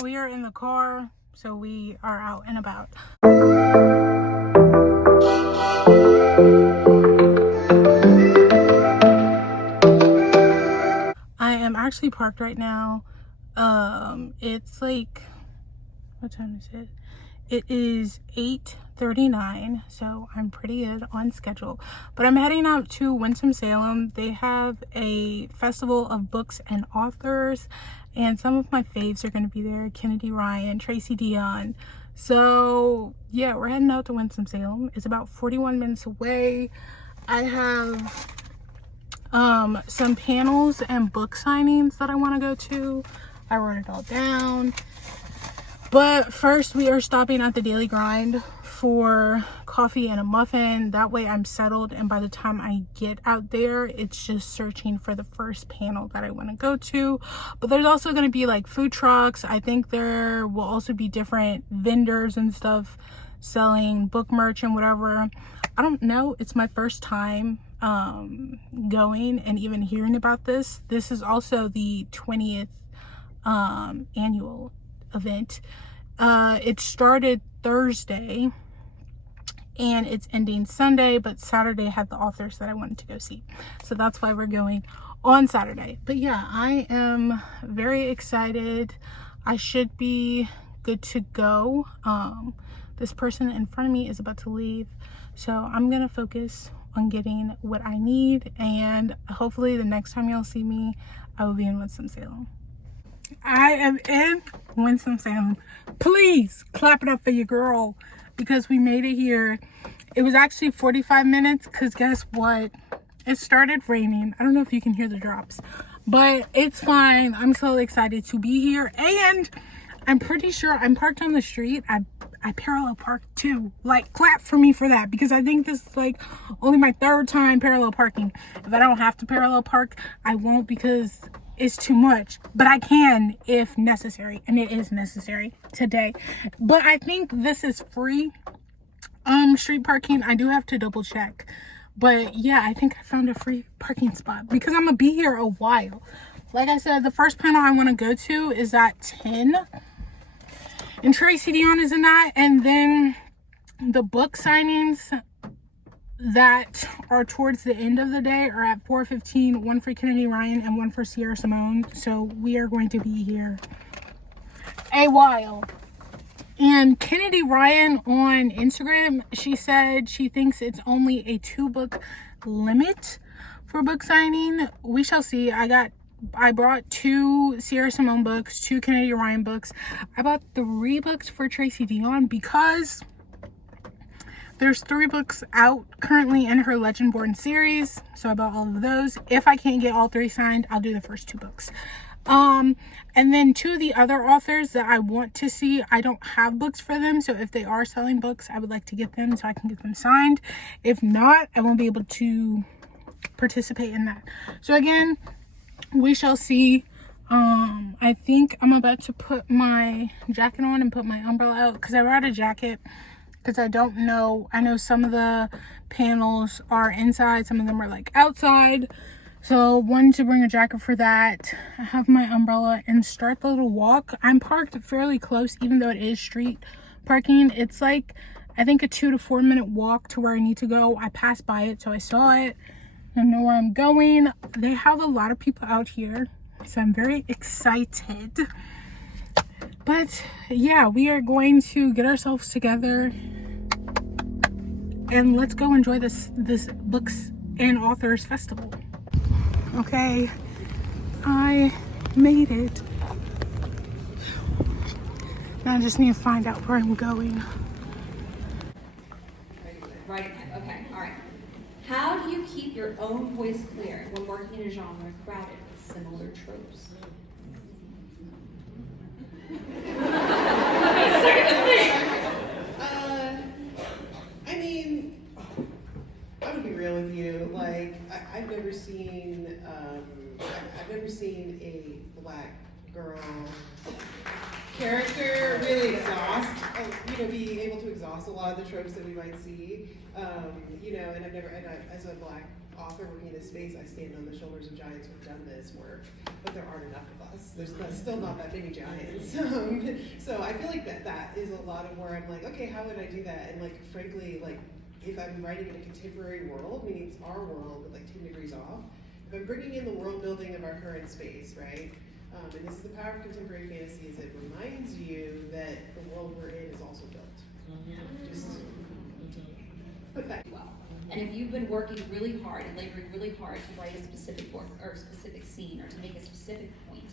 We are in the car, so we are out and about. I am actually parked right now. It's like, what time is it? It is 8:39, so I'm pretty good on schedule. But I'm heading out to Winston-Salem. They have a festival of books and authors, and some of my faves are going to be there. Kennedy Ryan, Tracy Dion. So yeah, we're heading out to Winston-Salem. It's about 41 minutes away. I have some panels and book signings that I want to go to. I wrote it all down. But first, we are stopping at the Daily Grind for coffee and a muffin. That way I'm settled, and by the time I get out there, it's just searching for the first panel that I want to go to. But there's also going to be like food trucks. I think there will also be different vendors and stuff selling book merch and whatever. I don't know. It's my first time going and even hearing about this. This is also the 20th annual event. It started Thursday and it's ending Sunday, but Saturday had the authors that I wanted to go see, so that's why we're going on Saturday. But yeah, I am very excited. I should be good to go. This person in front of me is about to leave, so I'm gonna focus on getting what I need, and hopefully the next time y'all see me, I will be in Winston-Salem. I am in Winston-Salem. Please clap it up for your girl, because we made it here. It was actually 45 minutes because guess what? It started raining. I don't know if you can hear the drops, but it's fine. I'm so excited to be here, and I'm pretty sure I'm parked on the street. I parallel parked too. Like, clap for me for that, because I think this is like only my third time parallel parking. If I don't have to parallel park, I won't, because it's too much, but I can if necessary, and it is necessary today. But I think this is free street parking. I do have to double check, but yeah, I think I found a free parking spot because I'm gonna be here a while. Like I said, the first panel I want to go to is at 10, and Tracy Dion is in that, and then the book signings that are towards the end of the day are at 4:15, one for Kennedy Ryan and one for Sierra Simone. So we are going to be here a while. And Kennedy Ryan on Instagram, she said she thinks it's only a 2-book limit for book signing. We shall see. I brought 2 Sierra Simone books, 2 Kennedy Ryan books. I bought 3 books for Tracy Dion because there's 3 books out currently in her Legend Born series, so I bought all of those. If I can't get all 3 signed, I'll do the first 2 books. And then 2 of the other authors that I want to see, I don't have books for them, so if they are selling books, I would like to get them so I can get them signed. If not, I won't be able to participate in that. So again, we shall see. I think I'm about to put my jacket on and put my umbrella out, because I brought a jacket because I don't know. I know some of the panels are inside, some of them are like outside. So wanted to bring a jacket for that. I have my umbrella and start the little walk. I'm parked fairly close, even though it is street parking. It's like, I think a 2 to 4 minute walk to where I need to go. I passed by it, so I saw it. I know where I'm going. They have a lot of people out here, so I'm very excited. But yeah, we are going to get ourselves together and let's go enjoy this books and authors festival. Okay, I made it. Now I just need to find out where I'm going. Right, okay, all right. How do you keep your own voice clear when working in a genre crowded with similar tropes? I mean, I'm gonna be real with you. Like, I've never seen a Black girl character really exhaust. be able to exhaust a lot of the tropes that we might see. You know, and as a Black author working in this space, I stand on the shoulders of giants who've done this work, but there aren't enough of us. There's still not that many giants. So I feel like that is a lot of where I'm like, okay, how would I do that? And like, frankly, like, if I'm writing in a contemporary world, meaning it's our world, but like 10 degrees off, if I'm bringing in the world building of our current space, right? And this is the power of contemporary fantasy, is it reminds you that the world we're in is also built. Just put that well. And if you've been working really hard and laboring really hard to write a specific book or a specific scene or to make a specific point,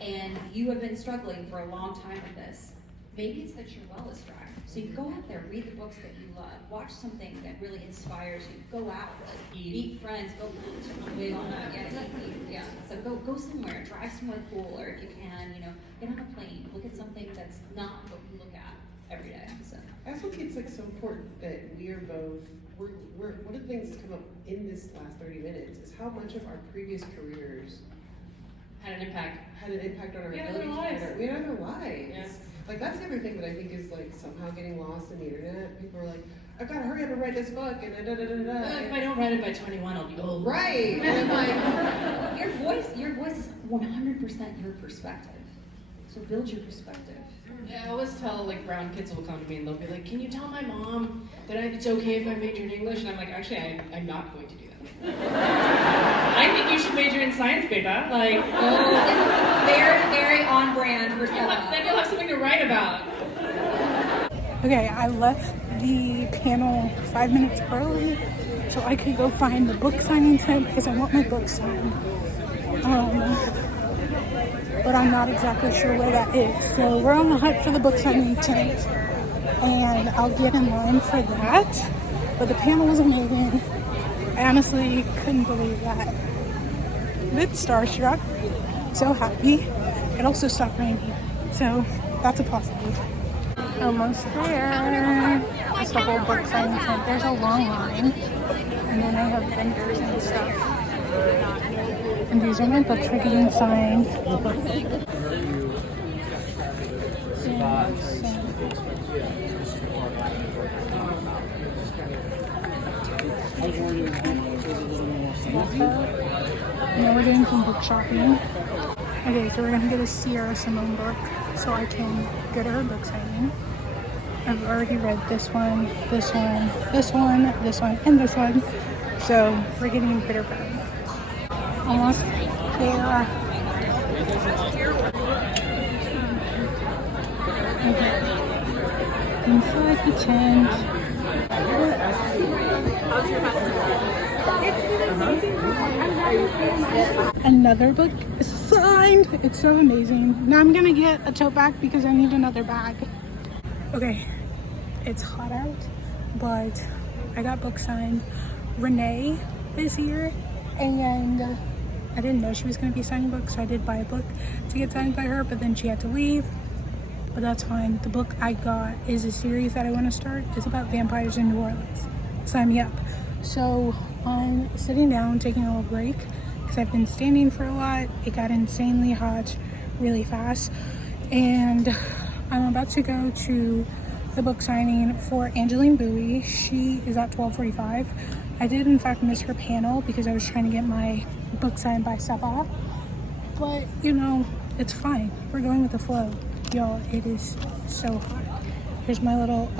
and you have been struggling for a long time with this, maybe it's that your well is dry. So you go out there, read the books that you love, watch something that really inspires you, go out, meet friends, go big on that, yeah. So go somewhere, drive somewhere cool, or if you can, you know, get on a plane, look at something that's not what you look at every day. So I also think it's like so important that we are both. We're one of the things that's come up in this last 30 minutes is how much of our previous careers had an impact on our We had ability other to lives. we had other lives. Yeah. Like that's the other thing that I think is like somehow getting lost in the internet. People are like, I've got to hurry up and write this book and da da da da da. If I don't write it by 21, I'll be old. Right. And I'm like, your voice is 100% your perspective. So build your perspective. Yeah, I always tell like brown kids will come to me and they'll be like, can you tell my mom that it's okay if I major in English? And I'm like, actually, I'm not going to do that. I think you should major in science, beta. Like, Very, very on brand for Stella. then you'll have something to write about. Okay, I left the panel 5 minutes early so I could go find the book signing tent because I want my book signed. But I'm not exactly sure where that is. So we're on the hunt for the book signing tent, and I'll get in line for that. But the panel was amazing. I honestly couldn't believe that. A bit starstruck, so happy. It also stopped raining, so that's a positive. Almost there. It's the whole book signing tent. There's a long line, and then I have vendors and stuff. And these are my books for getting signed. Now we're doing some book shopping. Okay, so we're gonna get a Sierra Simone book so I can go to her book signing. I've already read this one, this one, this one, this one, and this one. So we're getting Bitter Bird. Almost there. Okay. Inside the tent. Another book is signed. It's so amazing. Now I'm gonna get a tote bag because I need another bag. Okay, it's hot out, but I got book signed. Renee is here, and I didn't know she was going to be signing books, so I did buy a book to get signed by her, but then she had to leave. But that's fine. The book I got is a series that I want to start. It's about vampires in New Orleans. Sign me up. So I'm sitting down, taking a little break, because I've been standing for a lot. It got insanely hot really fast. And I'm about to go to the book signing for Angeline Bowie. She is at 12:45. I did in fact miss her panel because I was trying to get my book signed by Sabah. But you know, it's fine. We're going with the flow. Y'all, it is so hot. Here's my little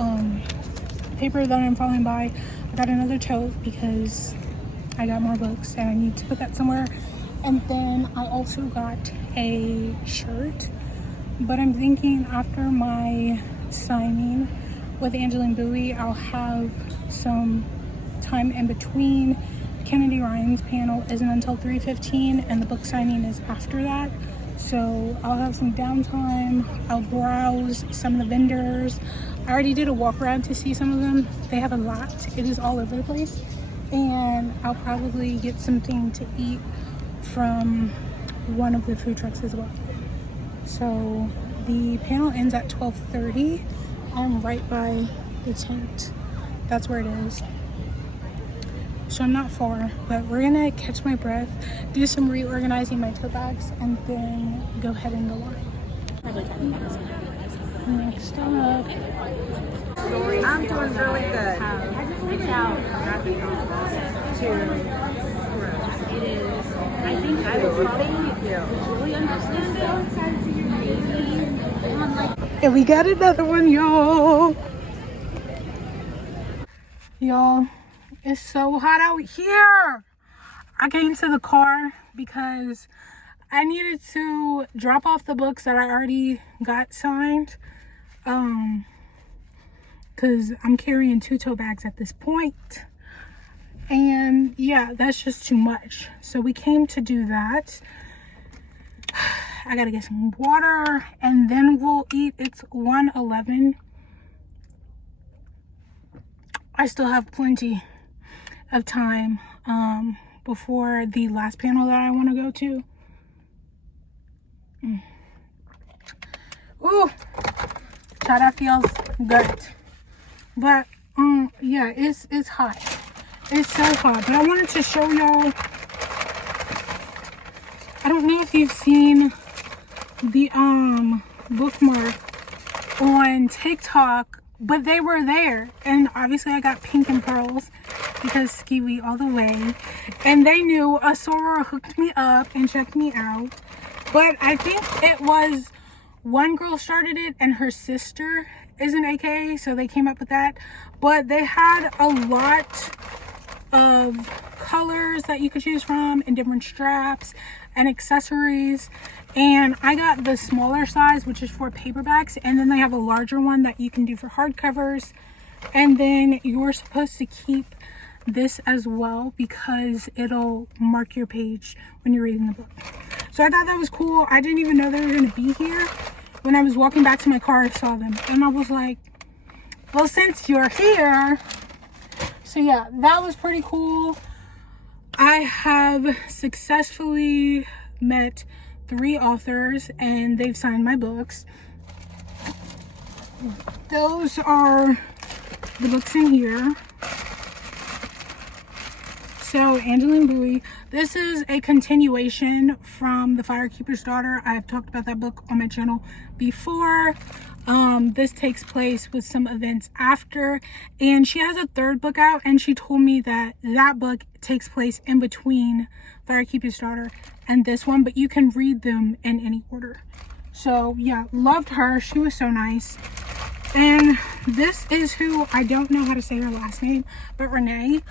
paper that I'm falling by. I got another tote because I got more books and I need to put that somewhere. And then I also got a shirt. But I'm thinking after my signing with Angeline Bowie, I'll have some time in between. Kennedy Ryan's panel isn't until 3:15 and the book signing is after that. So I'll have some downtime. I'll browse some of the vendors. I already did a walk around to see some of them. They have a lot. It is all over the place. And I'll probably get something to eat from one of the food trucks as well. So the panel ends at 12:30. I'm right by the tent. That's where it is. So I'm not far, but we're gonna catch my breath, do some reorganizing my tote bags, and then go head into line. Next up. I'm doing really good. Reach out to it is, I think I would probably really understand it. And we got another one, y'all. Y'all, it's so hot out here. I came to the car because I needed to drop off the books that I already got signed. Because I'm carrying 2 tote bags at this point. And yeah, that's just too much. So we came to do that. I gotta get some water and then we'll eat. It's 1:11. I still have plenty of time before the last panel that I want to go to. Ooh, child, that feels good. But yeah, it's hot. It's so hot. But I wanted to show y'all. I don't know if you've seen the bookmark on TikTok, but they were there. And obviously I got pink and pearls because skiwi all the way. And they knew a soror hooked me up and checked me out. But I think it was one girl started it and her sister is an AKA, so they came up with that. But they had a lot of colors that you could choose from and different straps and accessories. And I got the smaller size, which is for paperbacks, and then they have a larger one that you can do for hardcovers. And then you're supposed to keep this as well because it'll mark your page when you're reading the book. So I thought that was cool. I didn't even know they were going to be here. When I was walking back to my car, I saw them and I was like, well, since you're here. So yeah, that was pretty cool. I have successfully met 3 authors and they've signed my books. Those are the books in here. So Angeline Bowie, this is a continuation from The Firekeeper's Daughter. I've talked about that book on my channel before. This takes place with some events after, and she has a 3rd book out, and she told me that that book takes place in between Firekeeper's Daughter and this one, but you can read them in any order. So yeah, loved her. She was so nice. And this is who, I don't know how to say her last name, but Renee.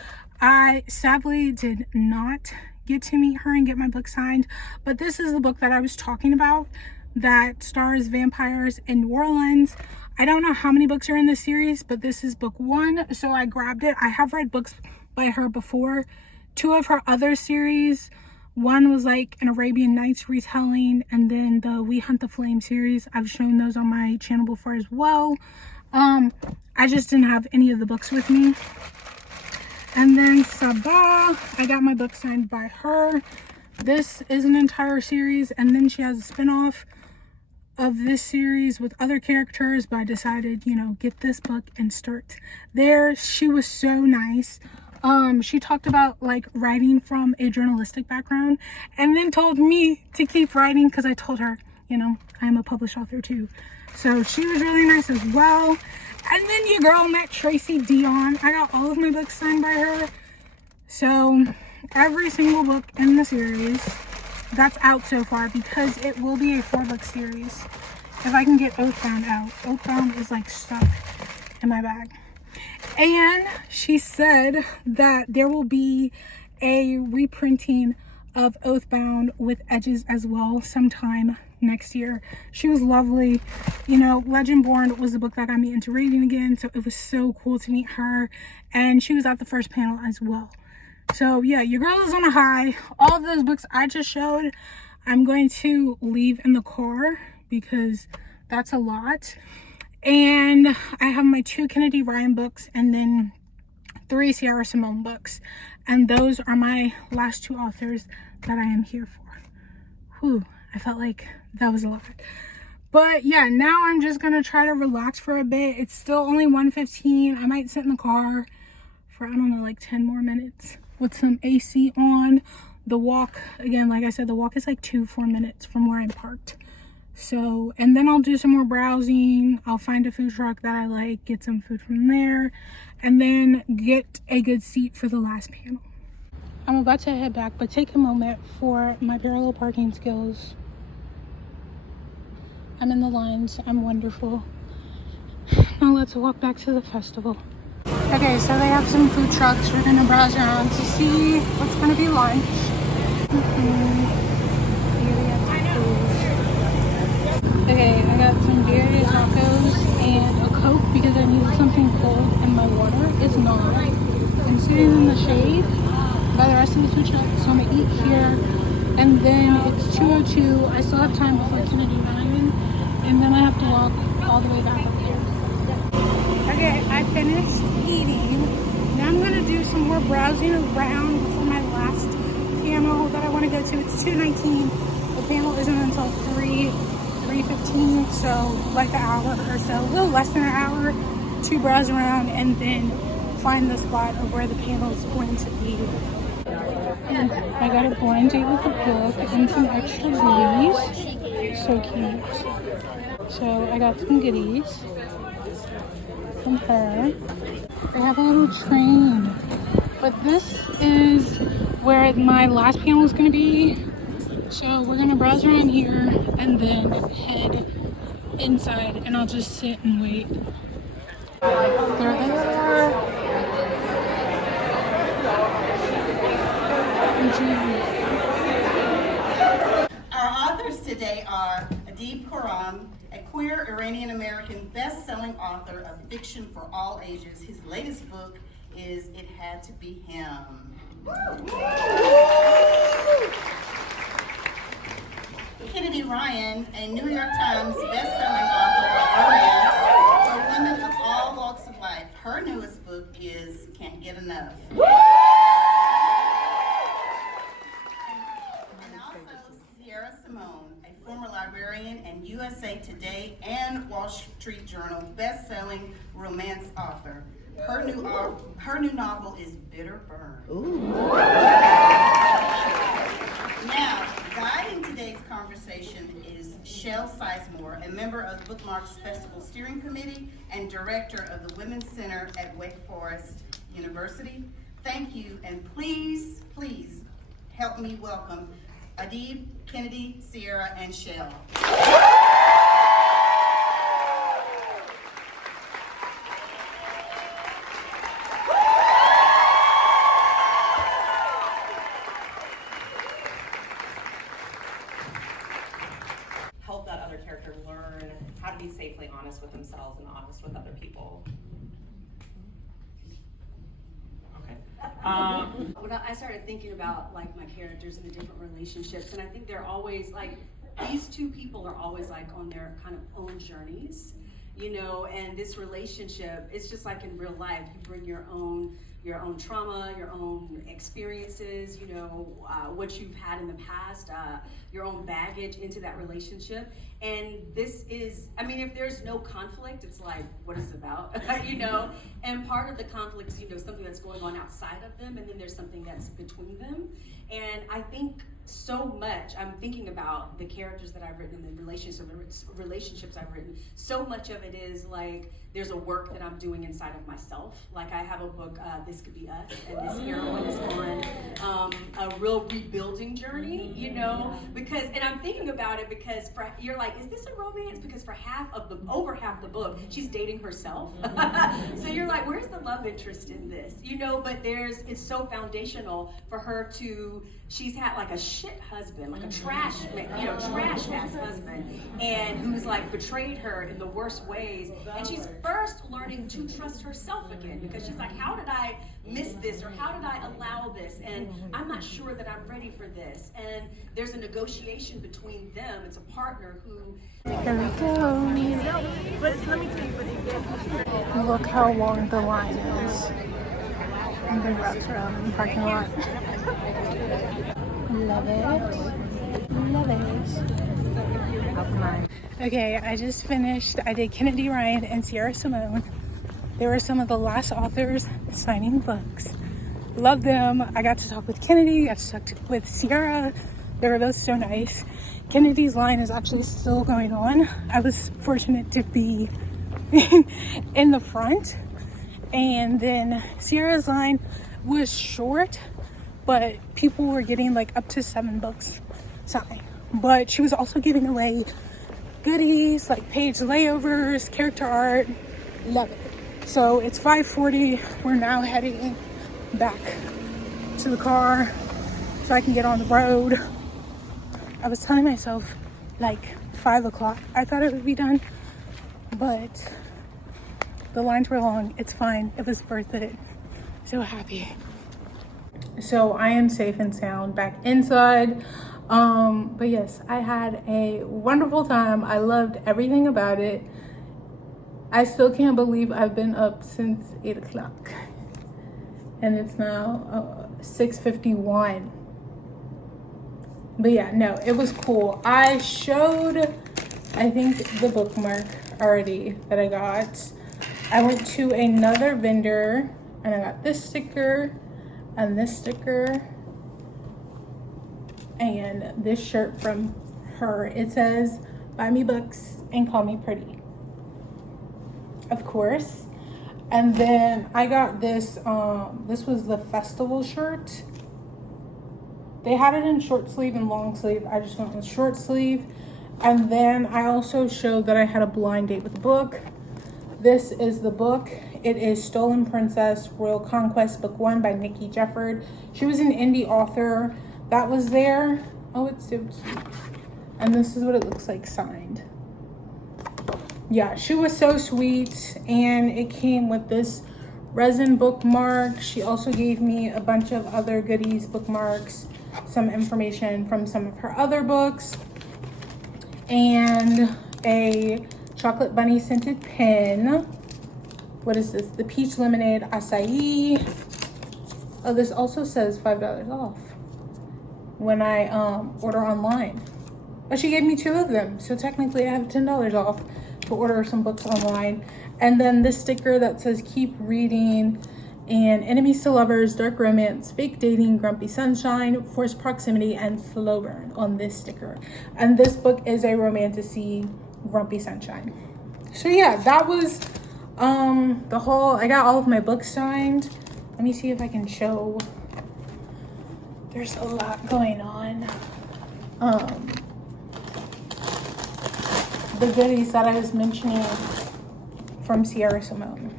I sadly did not get to meet her and get my book signed, but this is the book that I was talking about that stars vampires in New Orleans. I don't know how many books are in this series, but this is book 1, so I grabbed it. I have read books by her before. 2 of her other series, one was like an Arabian Nights retelling, and then the We Hunt the Flame series. I've shown those on my channel before as well. I just didn't have any of the books with me. And then Sabah, I got my book signed by her. This is an entire series, and then she has a spin-off of this series with other characters, but I decided, you know, get this book and start there. She was so nice. She talked about like writing from a journalistic background and then told me to keep writing because I told her, you know, I'm a published author too. So she was really nice as well. And then your girl met Tracy Dion. I got all of my books signed by her. So every single book in the series that's out so far, because it will be a 4-book series if I can get Oathbound out. Oathbound is like stuck in my bag. And she said that there will be a reprinting of Oathbound with edges as well sometime next year. She was lovely. You know, Legendborn was the book that got me into reading again, so it was so cool to meet her, and she was at the first panel as well. So yeah, your girl is on a high. All of those books I just showed, I'm going to leave in the car because that's a lot. And I have my 2 Kennedy Ryan books and then 3 Sierra Simone books, and those are my last 2 authors that I am here for. Whew, I felt like that was a lot. But yeah, now I'm just gonna try to relax for a bit. It's still only 1:15. I might sit in the car for, I don't know, like 10 more minutes with some AC on. The walk, again, like I said, the walk is like 2-4 minutes from where I'm parked. So, and then I'll do some more browsing. I'll find a food truck that I like, get some food from there, and then get a good seat for the last panel. I'm about to head back, but take a moment for my parallel parking skills. I'm in the lines. I'm wonderful. Now let's walk back to the festival. Okay, so they have some food trucks. We're gonna browse around to see what's gonna be lunch. Okay, I got some birria tacos and a Coke because I needed something cold and my water is not. I'm sitting in the shade by the rest of the food truck, so I'm gonna eat here. And then it's 2:02. I still have time before Kennedy Ryan, and then I have to walk all the way back up here. Okay, I finished eating. Now I'm gonna do some more browsing around before my last panel that I want to go to. It's 2:19. The panel isn't until 3:15, so like an hour or so, a little less than an hour to browse around and then find the spot of where the panel is going to be. And I got a blind date with a book and some extra goodies. So cute. So I got some goodies from her. They have a little train, but this is where my last panel is going to be. So we're going to browse around here and then head inside, and I'll just sit and wait. They're there. Our authors today are Adib Khorram, a queer Iranian-American best-selling author of fiction for all ages. His latest book is It Had to Be Him. Kennedy Ryan, a New York Times best-selling author of romance for women of all walks of life. Her newest book is Can't Get Enough. A former librarian and USA Today and Wall Street Journal best-selling romance author. Her new novel is Bitter Burn. Now, guiding today's conversation is Shel Sizemore, a member of the Bookmarks Festival Steering Committee and director of the Women's Center at Wake Forest University. Thank you, and please help me welcome Adib, Kennedy, Sierra, and Shel. Help that other character learn how to be safely honest with themselves and honest with other people. When I started thinking about like my characters and the different relationships, and I think they're always like, these two people are always like on their kind of own journeys, you know, and this relationship, it's just like in real life, you bring your own trauma, your own experiences, you know, what you've had in the past, your own baggage into that relationship. And this is, I mean, if there's no conflict, it's like, what is it about, you know? And part of the conflict is, you know, something that's going on outside of them, and then there's something that's between them. And I think so much, I'm thinking about the characters that I've written and the relationships I've written. So much of it is like, there's a work that I'm doing inside of myself. Like I have a book, This Could Be Us, and this heroine is on a real rebuilding journey, you know? Because, and I'm thinking about it because you're like, is this a romance? Because for over half the book, she's dating herself. So you're like, where's the love interest in this? You know, but it's so foundational for her to, she's had like a shit husband, like a trash ass husband, and who's like betrayed her in the worst ways. And she's first learning to trust herself again, because she's like, how did I miss this, or how did I allow this? And I'm not sure that I'm ready for this. And there's a negotiation between them. It's a partner who... Here we go. Look how long the line is. And the routes around in the parking lot. Love it. Love it. Okay, I just finished. I did Kennedy Ryan and Sierra Simone. They were some of the last authors signing books. Love them. I got to talk with Kennedy. I got to talk with Sierra. They were both so nice. Kennedy's line is actually still going on. I was fortunate to be in the front. And then Sierra's line was short, but people were getting like up to 7 books signed. But she was also giving away goodies like page layovers, character art. Love it. So it's 5:40. We're now heading back to the car so I can get on the road. I was telling myself like 5 o'clock I thought it would be done, but the lines were long. It's fine. It was worth it. So happy. So I am safe and sound back inside. But yes, I had a wonderful time. I loved everything about it. I still can't believe I've been up since 8 o'clock. And it's now 6:51. But yeah, no, it was cool. I showed, I think, the bookmark already that I got. I went to another vendor and I got this sticker and this sticker and this shirt from her. It says, "Buy me books and call me pretty." Of course. And then I got this, this was the festival shirt. They had it in short sleeve and long sleeve. I just went with short sleeve. And then I also showed that I had a blind date with a book. This is the book. It is Stolen Princess, Royal Conquest, Book 1 by Nikki Jefford. She was an indie author that was there. Oh, it's so cute. And this is what it looks like signed. Yeah, she was so sweet. And it came with this resin bookmark. She also gave me a bunch of other goodies, bookmarks, some information from some of her other books, and a chocolate bunny scented pen. What is this? The peach lemonade acai. Oh, this also says $5 off when I order online. But she gave me 2 of them, so technically I have $10 off to order some books online. And then this sticker that says "Keep Reading" and "Enemies to Lovers," "Dark Romance," "Fake Dating," "Grumpy Sunshine," "Forced Proximity," and "Slow Burn" on this sticker. And this book is a romantasy, Grumpy Sunshine. So yeah, that was the whole, I got all of my books signed. Let me see if I can show. There's a lot going on. The goodies that I was mentioning from Sierra Simone.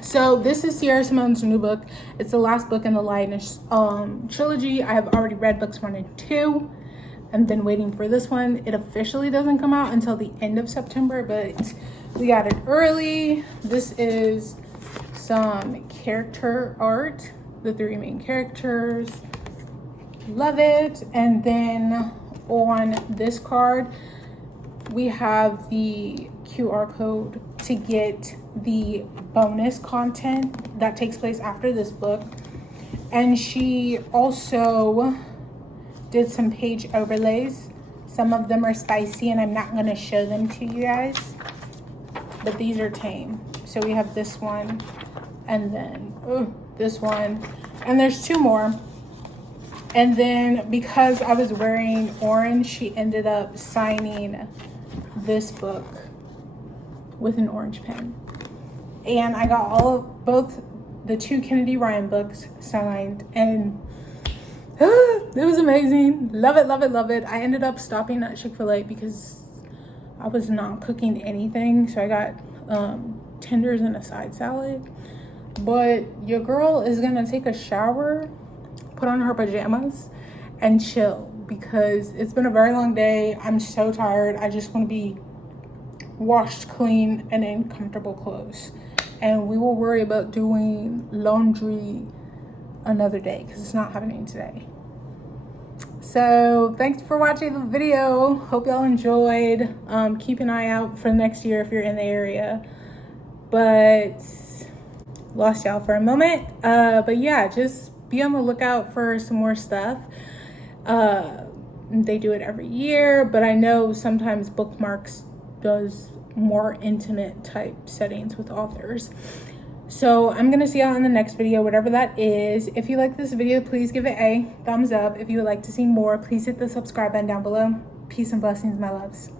So this is Sierra Simone's new book. It's the last book in the Lioness trilogy. I have already read books 1 and 2. I've been waiting for this one. It officially doesn't come out until the end of September, but we got it early. This is some character art, the 3 main characters. Love it. And then on this card, we have the QR code to get the bonus content that takes place after this book. And she also did some page overlays. Some of them are spicy and I'm not going to show them to you guys, but these are tame. So we have this one and then this one, and there's 2 more. And then because I was wearing orange, she ended up signing this book with an orange pen. And I got both the 2 Kennedy Ryan books signed, and it was amazing. Love it, love it, love it. I ended up stopping at Chick-fil-A because I was not cooking anything, so I got tenders and a side salad. But your girl is gonna take a shower, put on her pajamas, and chill because it's been a very long day. I'm so tired. I just want to be washed clean and in comfortable clothes. And we will worry about doing laundry another day because it's not happening today. So thanks for watching the video. Hope y'all enjoyed. Keep an eye out for next year if you're in the area. But lost y'all for a moment. But yeah, just be on the lookout for some more stuff. They do it every year, but I know sometimes Bookmarks does more intimate type settings with authors. So I'm gonna see y'all in the next video, whatever that is. If you like this video, please give it a thumbs up. If you would like to see more, please hit the subscribe button down below. Peace and blessings, my loves.